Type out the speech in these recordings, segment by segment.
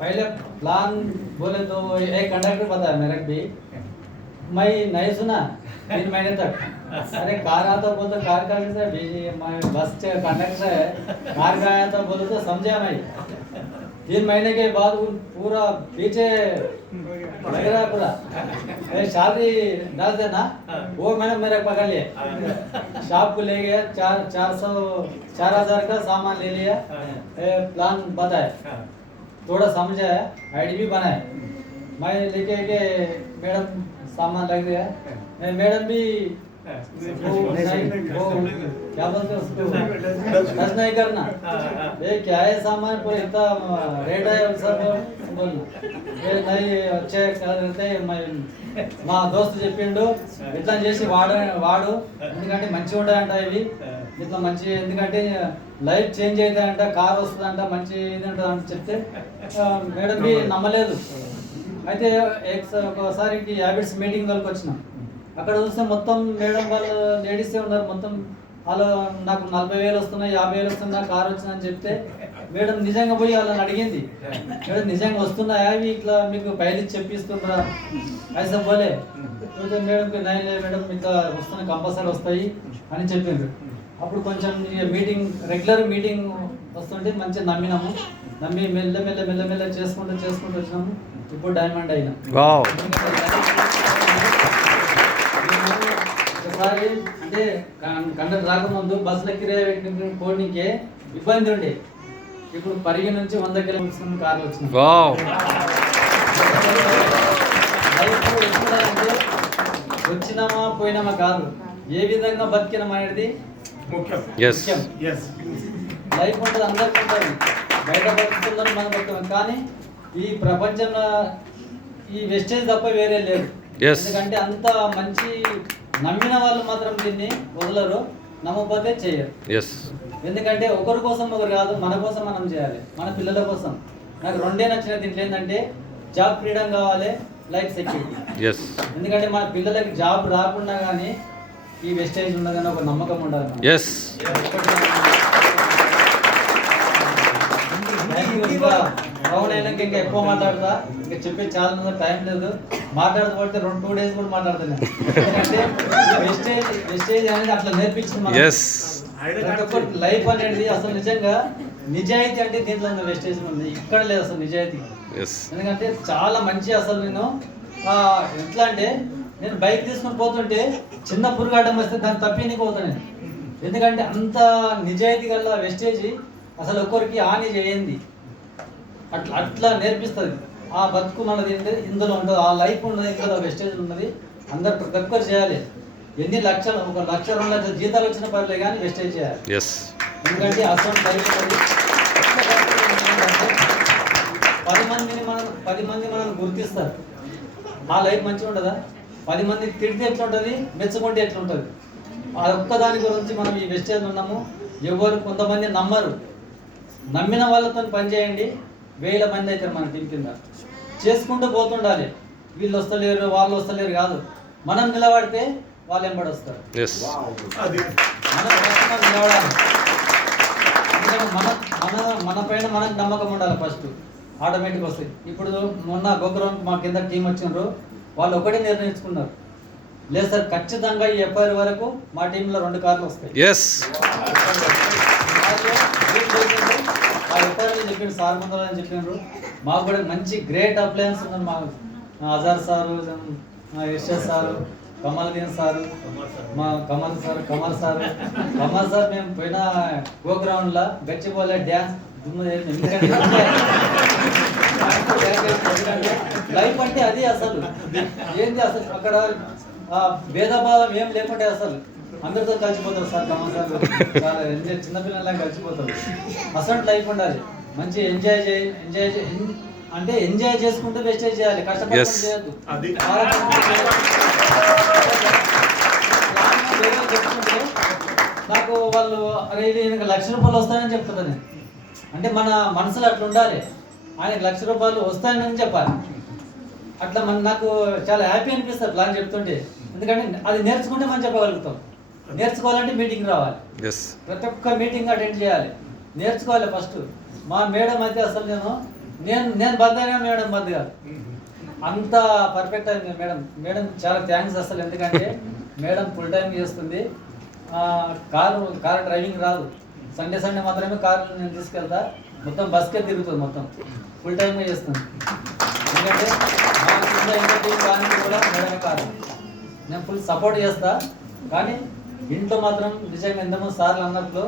पहले प्लान बोले तो एक कंडक्टर बताया मेरे को भी, मैं नहीं सुना 3 महीने तक। अरे कार आता बोलते कार का कैसे भेजी, मैं बस कंडक्टर है, कार का आया था बोले तो समझा मैं। 3 महीने के बाद पूरा पीछे लग रहा है पूरा, सैलरी डाल देना वो मैंने मेरे पकड़ लिया, शॉप को ले गया, 4,000 का सामान ले लिया, प्लान बताया, थोड़ा समझा है, आईडी भी बनाया, मैं लेके के मैडम सामान लग गया, मैडम भी वो क्या बोलते हैं उसको, टच नहीं करना, ये क्या है सामान पर इतना रेट है सब बोलना, ये नहीं अच्छे रहते, మా దోస్తు చెప్పిండు ఇట్లా చేసి వాడు ఎందుకంటే మంచిగా ఉంటాయంట ఇవి, ఇట్లా మంచి ఎందుకంటే లైఫ్ చేంజ్ అవుతాయంట, కార్ వస్తుందంట, మంచి ఇది ఉంటుందంట చెప్తే మేడం బి నమ్మలేదు. అయితే ఒకసారికి హ్యాబిట్స్ మీటింగ్ వాళ్ళకి వచ్చినాం, అక్కడ చూస్తే మొత్తం మేడం వాళ్ళు లేడీసే ఉన్నారు, మొత్తం వాళ్ళు నాకు 40,000 వస్తున్నాయి, 50,000 వస్తున్నా, కార్ వచ్చిందని చెప్తే మేడం నిజంగా పోయి వాళ్ళని అడిగింది, మేడం నిజంగా వస్తున్నాయా అవి, ఇట్లా మీకు పైలు చెప్పిస్తుండ్రా అయితే పోలే, మేడంకి నైన్ మేడం ఇట్లా వస్తున్నాయి, కంపల్సరీ వస్తాయి అని చెప్పిండ్రు. అప్పుడు కొంచెం మీటింగ్ రెగ్యులర్ మీటింగ్ వస్తుంటే మంచిగా నమ్మినాము, నమ్మి మెల్ల చేసుకుంటూ వచ్చినాము, ఇప్పుడు డైమండ్ అయినా. ఒకసారి అంటే కండక్టర్ రాకముందు బస్సుల కిరాయి కోడికే ఇబ్బంది ఉండే, ఇప్పుడు పరిగి నుంచి 100 కిలోమీటర్స్ కార్లు వచ్చినాయి. అంటే వచ్చినామా పోయినామా కాదు, ఏ విధంగా బతికినామా అనేది ముఖ్యం. లైఫ్ ఉంటుంది, అందరికీ ఉంటుంది, బయట బతుకుతుందని మనం బతుకుతాం, కానీ ఈ ప్రపంచంలో ఈ వెస్టేజ్ తప్ప వేరే లేదు. ఎందుకంటే అంత మంచి నమ్మిన వాళ్ళు మాత్రం దీన్ని వదలరు, నమ్మకపోతే చేయరు. ఎందుకంటే ఒకరి కోసం ఒకరు కాదు, మన కోసం మనం చేయాలి, మన పిల్లల కోసం. నాకు రెండే నచ్చిన దీంట్లో ఏంటంటే జాబ్ ఫ్రీడమ్ కావాలి, లైఫ్ సెక్యూరిటీ. ఎందుకంటే మన పిల్లలకి జాబ్ రాకుండా కానీ ఈ వెస్టేజ్ ఉండదని ఒక నమ్మకం ఉండాలి. అవునైనాక ఇంకా ఎక్కువ మాట్లాడతా, ఇంకా చెప్పే చాలా టైం లేదు, మాట్లాడకపోతే 2 days కూడా మాట్లాడుతున్నాను. ఎందుకంటే వెస్టేజ్ అనేది అట్లా నేర్పించింది. లైఫ్ అనేది అసలు నిజంగా నిజాయితీ అంటే దీంట్లో ఉన్న వెస్టేజ్ ఉంది, ఇక్కడ లేదు అసలు నిజాయితీ. ఎందుకంటే చాలా మంచి, అసలు నేను ఎట్లా అంటే నేను బైక్ తీసుకొని పోతుంటే చిన్న పురుగాటం వస్తే దాన్ని తప్పినికి పోతాను నేను, ఎందుకంటే అంత నిజాయితీ గల వెస్టేజ్ అసలు ఒక్కరికి హాని చేయండి, అట్లా నేర్పిస్తుంది. ఆ బతుకు మనది ఇందులో ఉంటుంది, ఆ లైఫ్ ఉన్నది ఇందులో, వెస్టేజ్ ఉన్నది, అందరు ప్రతి ఒక్కరు చేయాలి. ఎన్ని లక్షలు, 1 లక్ష 2 లక్షల జీతాలు వచ్చిన పర్లే కానీ వెస్టేజ్ చేయాలి. ఎందుకంటే అసలు లైఫ్ 10 మంది మనం గుర్తిస్తారు, ఆ లైఫ్ మంచిగా ఉంటుందా? 10 మంది తిడితే ఎట్లుంటుంది, మెచ్చుకుంటే ఎట్లుంటుంది, ఆ ఒక్కదాని గురించి మనం ఈ వెస్టేజ్ ఉన్నాము. ఎవరు కొంతమంది నమ్మరు, నమ్మిన వాళ్ళతో పని చేయండి, 1000 మంది అవుతారు మన టీం కింద. చేసుకుంటూ పోతుండాలి, వీళ్ళు వస్తలేరు వాళ్ళు వస్తలేరు కాదు, మనం నిలబడితే వాళ్ళు ఎంబడి వస్తారు. మనం నిలబడాలి, మన పైన మనకు నమ్మకం ఉండాలి, ఫస్ట్ ఆటోమేటిక్ వస్తాయి. ఇప్పుడు మొన్న గోకురం మా కింద టీం వచ్చిండ్రు, వాళ్ళు ఒకటే నిర్ణయించుకున్నారు, లేదు సార్ ఖచ్చితంగా ఈ FIR వరకు మా టీంలో 2 కార్లు వస్తాయి. చెప్పిండ్రు సార్ ముందు అని చెప్పిండ్రు. మాకు కూడా మంచి గ్రేట్ అప్లయన్స్ ఉన్నారు, మా Azhar sir, Yashwar sir, కమల్దీన్ sir, మా కమల్ సార్ మేము పోయిన గోగ్రౌండ్ లా గచ్చిపోలే డ్యాన్స్ లైఫ్ అంటే అది అసలు ఏంది, అసలు అక్కడ భేదభావం ఏం లేకుంటే అసలు అందరితో కలిసిపోతారు సార్, కమల్ సార్ చాలా చిన్నపిల్లలా కలిసిపోతారు. అసలు లైఫ్ ఉండాలి, మంచి ఎంజాయ్ చేసుకుంటూ వెస్టేజ్ చేయాలి, కష్టపడి చేయొద్దు. నాకు వాళ్ళు అరే ఇది ఈయనకు ₹1,00,000 వస్తాయని చెప్తున్నాను నేను, అంటే మన మనసులో అట్లా ఉండాలి, ఆయనకు ₹1,00,000 వస్తాయని చెప్పాలి. అట్లా నాకు చాలా హ్యాపీ అనిపిస్తుంది ప్లాన్ చెప్తుంటే, ఎందుకంటే అది నేర్చుకుంటే మనం చెప్పగలుగుతాం. నేర్చుకోవాలంటే మీటింగ్ రావాలి, ప్రతి ఒక్క మీటింగ్ అటెండ్ చేయాలి, నేర్చుకోవాలి ఫస్ట్. మా మేడం అయితే అసలు నేను నేను బంద్ అయినా మేడం బంద్ కాదు, అంత పర్ఫెక్ట్ అయింది మేడం. మేడం చాలా థ్యాంక్స్ అసలు, ఎందుకంటే మేడం ఫుల్ టైం చేస్తుంది. కారు డ్రైవింగ్ రాదు, సండే మాత్రమే కారు నేను తీసుకెళ్తా, మొత్తం బస్కే తిరుగుతుంది, మొత్తం ఫుల్ టైంగా చేస్తుంది. ఎందుకంటే కానీ కూడా మేడమే కాదు, నేను ఫుల్ సపోర్ట్ చేస్తా. కానీ ఇంట్లో మాత్రం నిజంగా ఎంతమంది సార్లు అన్నట్లు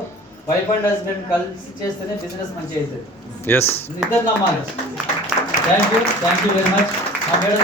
వైఫ్ అండ్ హస్బెండ్ కలిసి చేస్తేనే బిజినెస్ మంచిగా అవుతుంది. ఇద్దరు నమ్మాలి. Thank you very much. మా మేడం